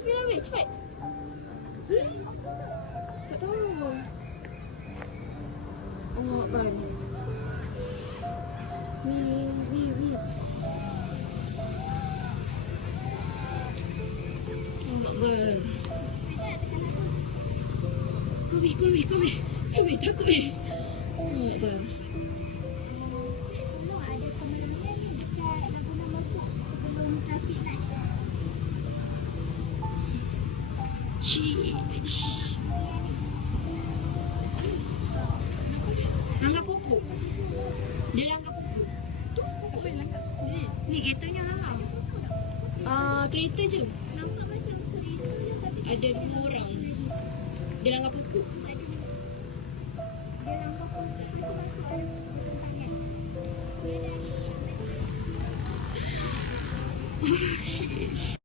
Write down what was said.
bismillah weh, cepat. Tak tahu. Oh, ban. Weh. Oh, ban. Kau weh, takut weh. Oh, ban. Ada penerangan ni dekat Laguna Masuk sebelum trafik naik. Cish. Langgar pokok. Dia langgar pokok. Tu pokok yang langgar. Ni keretanya langgar. Kereta je. Nampak macam kereta je tapi Ada 2 orang. Dia langgar pokok. dia langgar pokok masuk-masuk ada pertentangan. Dia dari